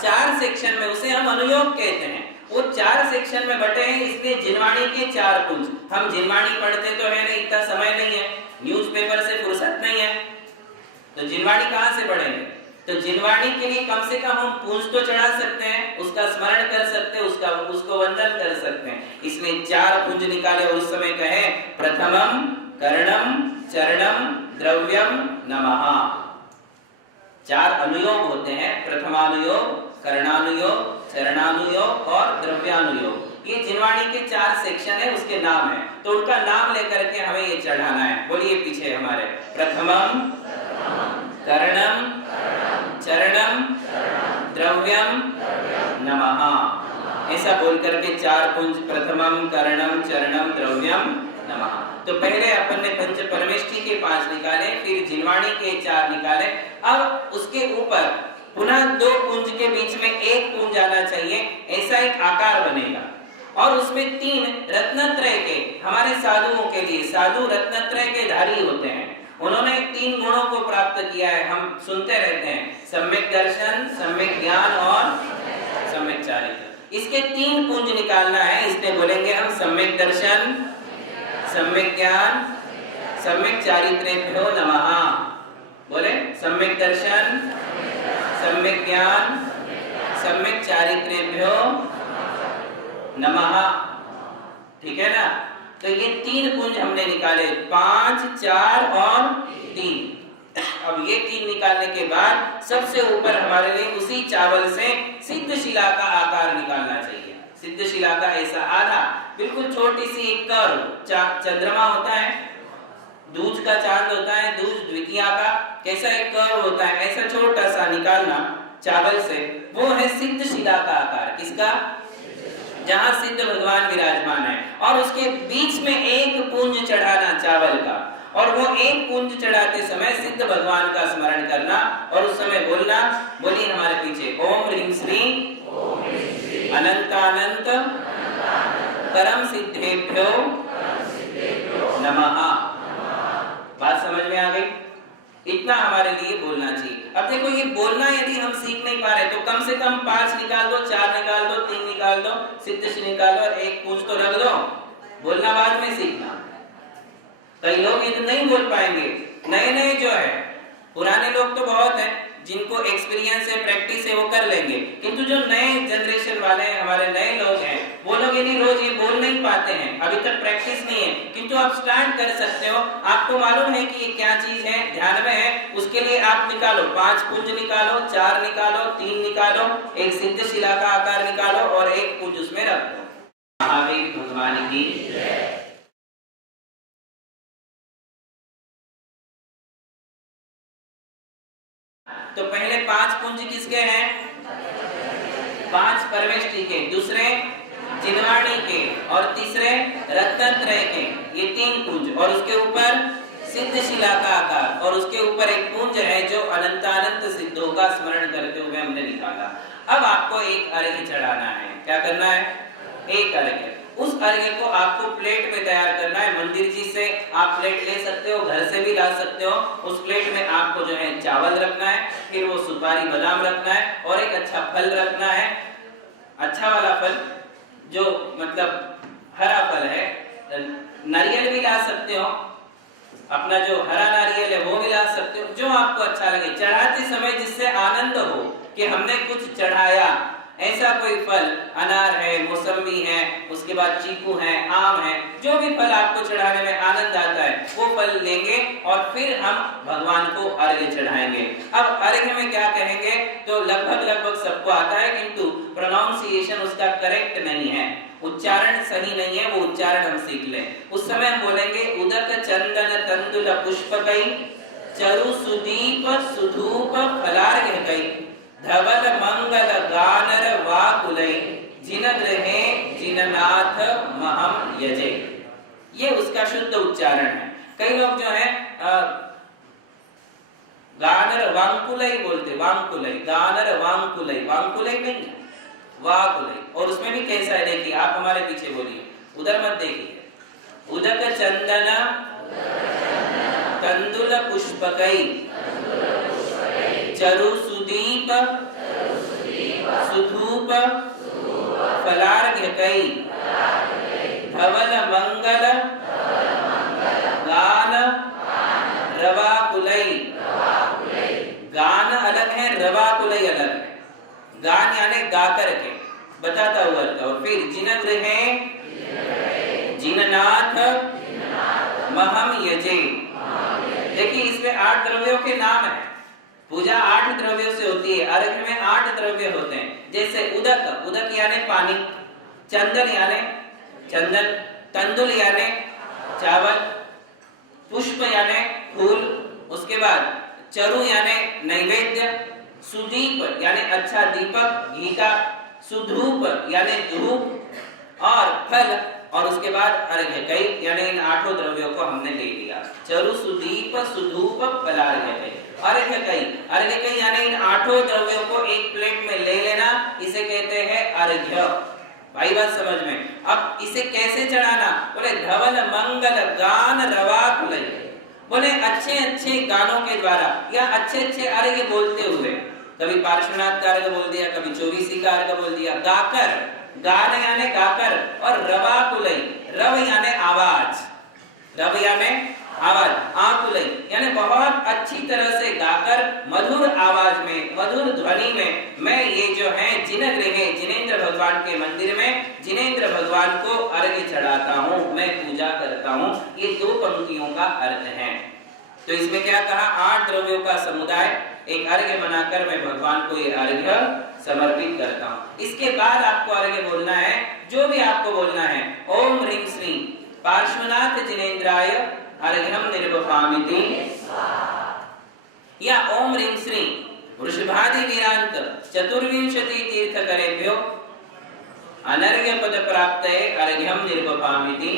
4 सेक्शन में। उसे हम अनुयोग कहते हैं। वो 4 सेक्शन में बटे हैं, इसलिए जिनवाणी के 4 पुंज। हम जिनवाणी पढ़ते तो है नहीं, इतना समय नहीं है, न्यूज़पेपर से फुर्सत नहीं है, तो जिनवाणी कहाँ से पढ़ेंगे? तो जिनवाणी के लिए कम से कम हम पुंज तो चढ़ा सकते हैं, उसका स्मरण कर सकते हैं, उसको वंदन कर सकते हैं। इसलिए 4 पुंज निकाले और उस समय कहे प्रथमम कर्णम चरणम द्रव्यम नमः। 4 अनुयोग होते हैं, प्रथमानुयोग, कर्णानुयोग, चरणानुयोग और द्रव्यानुयोग। ये जिनवाणी के 4 सेक्शन है, उसके नाम है, तो उनका नाम लेकर के हमें ये चढ़ाना है। बोलिए पीछे हमारे, प्रथमम कर्णम चरणम द्रव्यम नमः। ऐसा बोल करके 4 पुंज, प्रथमम करणम चरणम द्रव्यम नमः। तो पहले अपन ने पंच परमेष्ठी के 5 निकाले, फिर जिनवाणी के 4 निकाले। अब उसके ऊपर पुनः 2 पुंज के बीच में 1 पुंज आना चाहिए, ऐसा एक आकार बनेगा। और उसमें 3 रत्नत्रय के, हमारे साधुओं के लिए, साधु रत्नत्रय के धारी होते हैं, उन्होंने 3 गुणों को प्राप्त किया है। हम सुनते रहते हैं, सम्यक दर्शन, सम्यक ज्ञान और सम्यक चारित्र। इसके 3 पुंज निकालना है, इसलिए बोलेंगे हम सम्यक दर्शन, सम्यक ज्ञान, सम्यक चारित्रेभ्यो नमः। बोले सम्यक दर्शन, सम्यक ज्ञान, सम्यक चारित्रेभ्यो नमः। ठीक है ना? तो ये 3 पुंज हमने निकाले, 5, 4 और 3। अब ये 3 निकालने के बाद सबसे ऊपर हमारे लिए उसी चावल से सिद्ध शिला का आकार निकालना चाहिए। सिद्ध शिला का ऐसा आधा, बिल्कुल छोटी सी एक कर्व, चंद्रमा होता है, दूज का चांद होता है, दूज द्वितीया का कैसा एक कर्व होता है, ऐसा छोटा सा निकालना चावल से, वो है सिद्ध शिला का आकार। किसका? जहां सिद्ध भगवान विराजमान है। और उसके बीच में 1 पुंज चढ़ाना चावल का, और वो 1 पुंज चढ़ाते समय सिद्ध भगवान का स्मरण करना, और उस समय बोलना, बोलिए हमारे पीछे, ओम ह्रीं श्रीं अनंतानंत परम सिद्धेभ्यो नमः। बात समझ में आ गई? इतना हमारे लिए बोलना चाहिए। अब देखो, ये बोलना यदि हम सीख नहीं पा रहे तो कम से कम 5 निकाल दो, 4 निकाल दो, 3 निकाल दो, सिद्ध श्री निकाल दो, और 1 पुंज तो रख दो। बोलना बाद में सीखना। कई लोग ये नहीं बोल पाएंगे, नए जो है, पुराने लोग तो बहुत हैं जिनको एक्सपीरियंस है, प्रैक्टिस है, वो कर लेंगे, किंतु जो नए जनरेशन वाले हैं, हमारे नए लोग हैं, वो लोग यदि रोज ये बोल नहीं पाते हैं, अभी तक प्रैक्टिस नहीं है, किंतु आप स्टार्ट कर सकते हो। आपको मालूम है कि ये क्या चीज है, ध्यान में है, उसके लिए आप निकालो, 5 पुंज निकालो, 4 निकालो, 3 निकालो, एक सिद्ध शिला का आकार निकालो, और 1 पुंज उसमें रख दो। महावीर भगवान की जय। तो पहले 5 पुंज किसके हैं? 5 परमेष्ठी के, दूसरे जिनवाणी के, और तीसरे रत्नत्रय के, ये 3 पुंज, और उसके ऊपर सिद्ध शिला का आकार, और उसके ऊपर 1 पुंज है जो अनंतानंत सिद्धों का स्मरण करते हुए हमने निकाला। अब आपको एक अर्घ्य चढ़ाना है। क्या करना है? एक अर्घ्य। उस अर्घ्य को आपको प्लेट में तैयार करना है। मंदिर जी से आप प्लेट ले सकते हो, घर से भी ला सकते हो। उस प्लेट में आपको जो है चावल रखना है, फिर वो सुपारी बादाम रखना है, और एक अच्छा फल रखना है, अच्छा वाला फल, जो मतलब हरा फल है। नारियल भी ला सकते हो, अपना जो हरा नारियल है वो भी ला सकते हो, जो आपको अच्छा लगे। चढ़ाते समय जिससे आनंद हो कि हमने कुछ चढ़ाया, ऐसा कोई फल, अनार है, मौसम्बी है, उसके बाद चीकू है, आम है, जो भी फल आपको चढ़ाने में आनंद आता है वो फल लेंगे, और फिर हम भगवान को अर्घ्य चढ़ाएंगे। अब अर्घ्य में क्या कहेंगे तो लगभग सबको आता है, किंतु प्रोनाउंसिएशन उसका करेक्ट नहीं है, उच्चारण सही नहीं है, वो उच्चारण हम सीख लें। उस समय हम बोलेंगे उदक चंदन तंदुल पुष्पकै चरु सुदीप सुधूप फलार्घ्यकै धवल मंगल गानर वाकुलै जिन गृहे जिननाथ महम यजे। ये उसका शुद्ध उच्चारण है। कई लोग जो है गानर वांकुलै बोलते, वांकुलै, गानर वांकुलै, वांकुलै नहीं, वाकुलै। और उसमें भी कैसा है देखिए, आप हमारे पीछे बोलिए, उधर मत देखिए। उदक चंदन तंदुल पुष्पकै चरु सुदीप सुधूप फलार्घ्यकै धवल मंगल गान रवाकुलै। गान अलग है, रवाकुलै अलग है। गान यानी गा करके, बताता हुआ, और फिर जिन गृहे जिननाथ महम यजे। देखिए इसमें 8 द्रव्यों के नाम है। पूजा 8 द्रव्यों से होती है, अर्घ्य में 8 द्रव्य होते हैं। जैसे उदक, उदक यानी पानी, चंदन यानी चंदन, तंदुल यानी चावल, पुष्प यानी फूल, उसके बाद चरु यानी नैवेद्य, सुदीप यानी अच्छा दीपक, घी का, सुधूप यानी धूप, और फल, और उसके बाद अर्घ्य कई यानी इन 8 द्रव्यों को हमने ले लिया। चरु सुदीप सुधूप फलार्घ्य कई, अर्घ्य कई, अर्घ्य कई यानी इन 8 द्रव्यों को एक प्लेट में ले लेना, इसे कहते हैं अर्घ्य। भाई बात समझ में। अब इसे कैसे चढ़ाना? बोले धवल मंगल गान रवा कुलई, बोले अच्छे अच्छे गानों के द्वारा या अच्छे अच्छे अर्घ्य बोलते हुए, कभी पार्श्वनाथ का अर्घ्य बोल दिया, कभी चौबीसी का अर्घ्य बोल दिया, गाकर, गान यानी गाकर, और रवा कुलई, रव यानी आवाज, रव यानी आवाज, आकुलई यानी बहुत अच्छी तरह से गाकर मधुर आवाज में, मधुर ध्वनि में मैं ये जो है जिनगृहे जिनेंद्र भगवान के मंदिर में जिनेंद्र भगवान को अर्घ्य चढ़ाता हूँ, मैं पूजा करता हूँ। ये 2 पंक्तियों का अर्थ है। तो इसमें क्या कहा? 8 द्रव्यों का समुदाय एक अर्घ्य बनाकर मैं भगवान को ये अर्घ्य समर्पित करता हूँ। इसके बाद आपको अर्घ्य बोलना है, जो भी आपको बोलना है, ओम ह्रीं श्रीं पार्श्वनाथ जिनेंद्राय अर्घ्यम निर्वपामिति, या ओम ह्रीं श्रीं वृषभादि वीरांत चतुर्विंशति तीर्थकरेभ्यो अनर्घ्य पद प्राप्तये अर्घ्यम निर्वपामिति,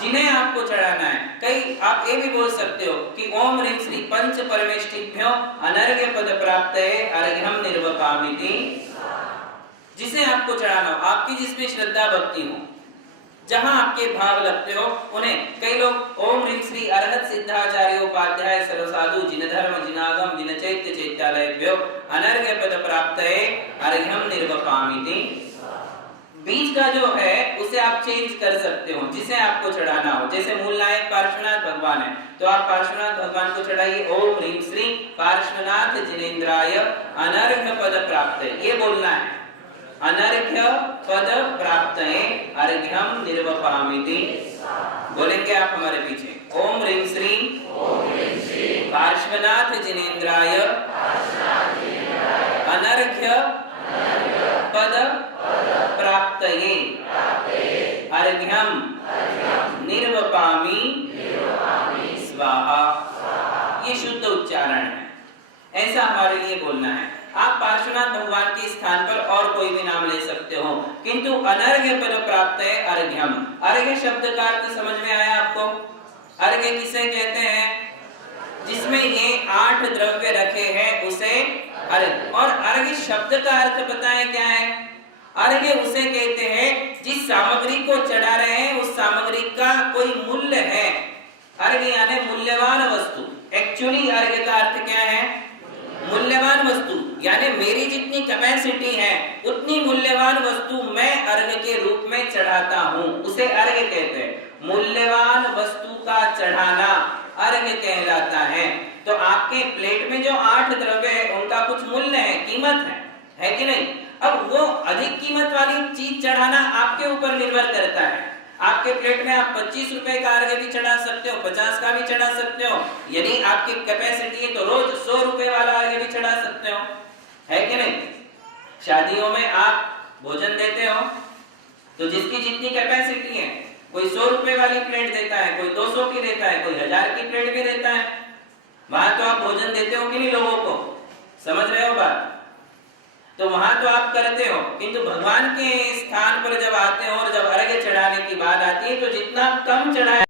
जिन्हें आपको चढ़ाना है। कई आप ये भी बोल सकते हो कि ओम ह्रीं श्रीं पंच परमेष्ठिभ्यो अनर्घ्य पद प्राप्तये अर्घ्यम निर्वपामिति, जिसे आपको चढ़ाना हो, आपकी जिसमें श्रद्धा भक्ति हो, जहां आपके भाव लगते हो उन्हें। कई लोग ओम ह्रीं श्री अरहत सिद्धाचार्योपाध्याय सर्वसाधु जिन धर्म जिनागम जिन चैत्य चैत्यालयभ्यो अनर्घ्य पद प्राप्तये अर्घ्यम निर्वपामिति, बीच का जो है उसे आप चेंज कर सकते हो, जिसे आपको चढ़ाना हो। जैसे मूल नायक पार्श्वनाथ भगवान है, तो आप पार्श्वनाथ भगवान को चढ़ाइए ओम ह्रीं श्री पार्श्वनाथ जिनेंद्राय अनर्घ्य पद प्राप्तये, ये बोलना है, अनर्घ्य पद प्राप्तये अर्घ्यम निर्वपामिति। बोलेंगे आप हमारे पीछे, ओम ह्रीं श्री पार्श्वनाथ जिनेंद्राय अनर्घ्य पद प्राप्तये अर्घ्यम निर्वपामि स्वाहा। ये शुद्ध उच्चारण है, ऐसा हमारे लिए बोलना है। आप पार्श्वनाथ भगवान के स्थान पर और कोई भी नाम ले सकते हो, किंतु अनर्घ्य पद प्राप्तये अर्घ्यम, अर्घ्य शब्द का अर्थ समझ में आया आपको? अर्घ्य किसे कहते हैं? जिसमें ये 8 द्रव्य रखे हैं उसे अर्घ्य। और अर्घ्य शब्द का अर्थ पता है क्या है? अर्घ्य उसे कहते हैं जिस सामग्री को चढ़ा रहे हैं उस सामग्री का कोई मूल्य है। अर्घ्य यानी मूल्यवान वस्तु। एक्चुअली अर्घ्य का अर्थ क्या है? मूल्यवान वस्तु, यानी मेरी जितनी कैपेसिटी है उतनी मूल्यवान वस्तु मैं अर्घ्य के रूप में चढ़ाता हूँ, उसे अर्घ्य कहते हैं। मूल्यवान वस्तु का चढ़ाना अर्घ्य कहलाता है। तो आपके प्लेट में जो 8 द्रव्य है उनका कुछ मूल्य है, कीमत है कि नहीं? अब वो अधिक कीमत वाली चीज चढ़ाना आपके ऊपर निर्भर करता है। आपके प्लेट में आप 25 रुपए का अर्घ्य भी चढ़ा सकते हो, 50 का भी चढ़ा सकते हो। यदि आपकी कैपेसिटी है तो रोज 100 रुपए वाला अर्घ्य भी चढ़ा सकते हो, है कि नहीं? शादियों में आप भोजन देते हो तो जिसकी जितनी कैपेसिटी है, कोई 100 रुपए वाली प्लेट देता है, कोई 200 की देता है, कोई 1000 की प्लेट भी देता है। वहां तो आप भोजन देते हो कि नहीं लोगों को? समझ रहे हो बात? तो वहां तो आप करते हो, किंतु भगवान के स्थान पर जब आते हो और जब अर्घ्य चढ़ाने की बात आती है तो जितना कम चढ़ाया